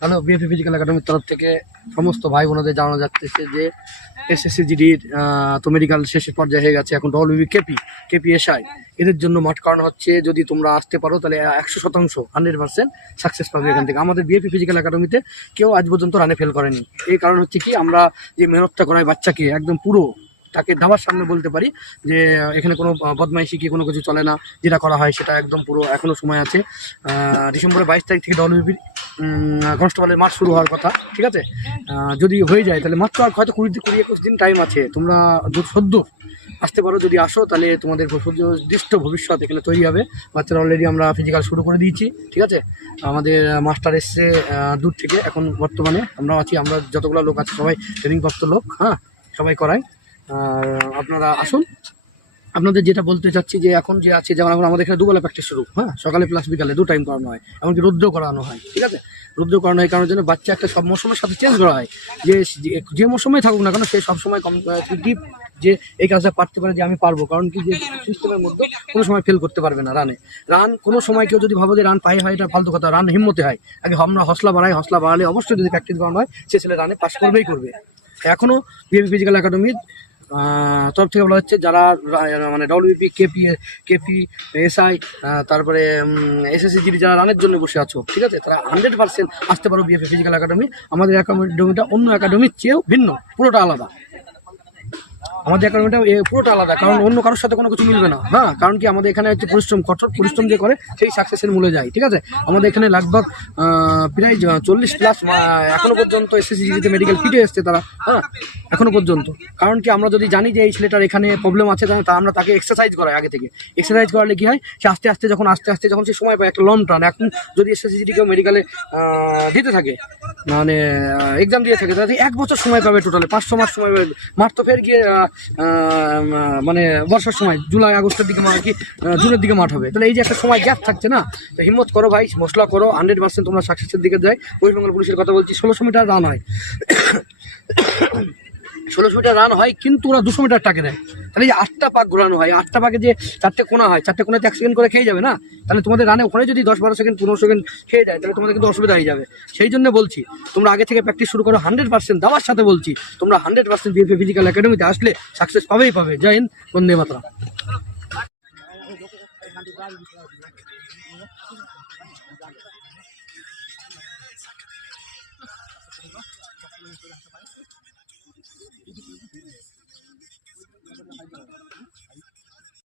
Hello, BFA physical একাডেমির তরফ থেকে সমস্ত ভাই বোনদের জানানো যাচ্ছে যে এসএসসি জিডির তো মেডিকেল শেষের পর্যায়ে হয়ে গেছে। এখন ডব্লিউবি কেপি এসআই এদের জন্য মাঠ করানো হচ্ছে। যদি তোমরা আসতে পারো তাহলে 100% 100% সাকসেস পাবে এখান থেকে। আমাদের বিএফএ ফিজিক্যাল একাডেমিতে কেউ আজ পর্যন্ত রানে ফেল করেনি। এই কারণ হচ্ছে কি, আমরা যে মেহনতটা করাই বাচ্চাকে একদম পুরো তাকে দাবার সামনে বলতে পারি যে এখানে কোনো বদমাইশি কি কোনো কিছু চলে না। যেটা করা হয় সেটা একদম পুরো, এখনো সময় আছে। ডিসেম্বরের 22 তারিখ থেকে ডব্লিউবির কনস্টেবলের মাঠ শুরু হওয়ার কথা, ঠিক আছে। যদি হয়ে যায় তাহলে মাত্র আর হয়তো 20-21 দিন টাইম আছে। তোমরা সদ্য আসতে পারো। যদি আসো তাহলে তোমাদের সুনির্দিষ্ট ভবিষ্যৎ এখানে তৈরি হবে। বাচ্চারা অলরেডি আমরা ফিজিক্যাল শুরু করে দিয়েছি, ঠিক আছে। আমাদের মাস্টার এসছে দূর থেকে। এখন বর্তমানে আমরা আছি, আমরা যতগুলো লোক আছে সবাই ট্রেনিংপ্রাপ্ত লোক, হ্যাঁ, সবাই করাই। আর আপনারা আসুন। আপনাদের যেটা বলতে চাচ্ছি যে এখন যে আছে, যেমন এখন আমাদের এখানে দুবেলা প্র্যাকটিস শুরু, হ্যাঁ, সকালে প্লাস বিকালে 2 টাইম করানো হয়। এমনকি রুদ্র করানো হয়, ঠিক আছে। রুদ্র করানো হয় কারণ জন্য বাচ্চা একটা সব মৌসুমের সাথে চেঞ্জ করা হয়। যে মৌসুমে থাকুক না কেন, সে সবসময় ডিপ যে এই কাজটা পারতে পারে, যে আমি পারবো। কারণ কি, যে সিস্টেমের মধ্যে কোনো সময় ফেল করতে পারবে না। রান কোনো সময় কেউ যদি ভাবো যে রান পাই হয়, এটা ফালতু কথা। রান হিম্মতে হয়। আগে আমরা হসলা বাড়ালে অবশ্যই যদি প্র্যাকটিস করানো হয়, সে ছেলে রানে পাস করবেই করবে। এখনও বিএপি ফিজিক্যাল একাডেমির তরফ থেকে বলা হচ্ছে, যারা মানে ডব্লিউপি কেপি এসআই তারপরে এসএসসি জিডি যারা রানের জন্য বসে আছো, ঠিক আছে, তারা 100% আসতে পারো বিএফএ ফিজিক্যাল একাডেমি। আমাদের একাডেমিটা অন্য একাডেমির চেয়েও ভিন্ন, পুরোটা আলাদা। আমাদের একাডেমিটা পুরোটা আলাদা, কারণ অন্য কারোর সাথে কোনো কিছু মিলবে না। হ্যাঁ, কারণ কি, আমাদের এখানে হচ্ছে কঠোর পরিশ্রম যে করে সেই সাকসেসের মূলে যায়, ঠিক আছে। আমাদের এখানে লাগভগ প্রায় 40+ এখনো পর্যন্ত এসএসসি জিডিতে মেডিকেল ফিটে এসছে তারা, হ্যাঁ, এখনো পর্যন্ত। কারণ কি, আমরা যদি জানি যে এই ছেলেটার এখানে প্রবলেম আছে, তা আমরা তাকে এক্সারসাইজ করাই আগে থেকে। এক্সারসাইজ করালে কি হয়, সে আস্তে আস্তে যখন সে সময় পায়, একটা লং টার্ন। এখন যদি এসএসসি জিডি কেউ মেডিকেলে দিতে থাকে, মানে এক্সাম দিয়ে থাকে, তাহলে 1 বছর সময় পাবে। টোটালে 500 মাস সময় পাবে। মাঠ তো ফের গিয়ে মানে বর্ষার সময় জুলাই আগস্টের দিকে কি জুনের দিকে মাঠ হবে। তাহলে এই যে একটা সময় গ্যাপ থাকছে না, তো হিম্মত করো ভাই, মশলা করো, 100% তোমরা সাকসেসের দিকে যায়। ওয়েস্ট বেঙ্গল পুলিশের কথা বলছি, 1600 মিটার রান হয়। 1600 মিটার রান হয়, কিন্তু ওরা 200 মিটার টাকে দেয়। তাহলে এই 8টা পাক ঘোরানো হয়, 8টা পাকে যে 4টে কোণা হয়, 4টে কোণাতে 1 সেকেন্ড করে খেয়ে যাবে না। তাহলে তোমাদের রানে ওখানে যদি 10-12 সেকেন্ড 15 সেকেন্ড খেয়ে যায়, তাহলে তোমাদের কিন্তু অসুবিধা হয়ে যাবে। সেই জন্য বলছি, তোমরা আগে থেকে প্র্যাকটিস শুরু করো 100%। দাবার সাথে বলছি, তোমরা 100% বিএফএ ফিজিক্যাল একাডেমিতে আসলে সাকসেস পাবেই পাবে। জয় হিন্দ, বন্দে মাতরম।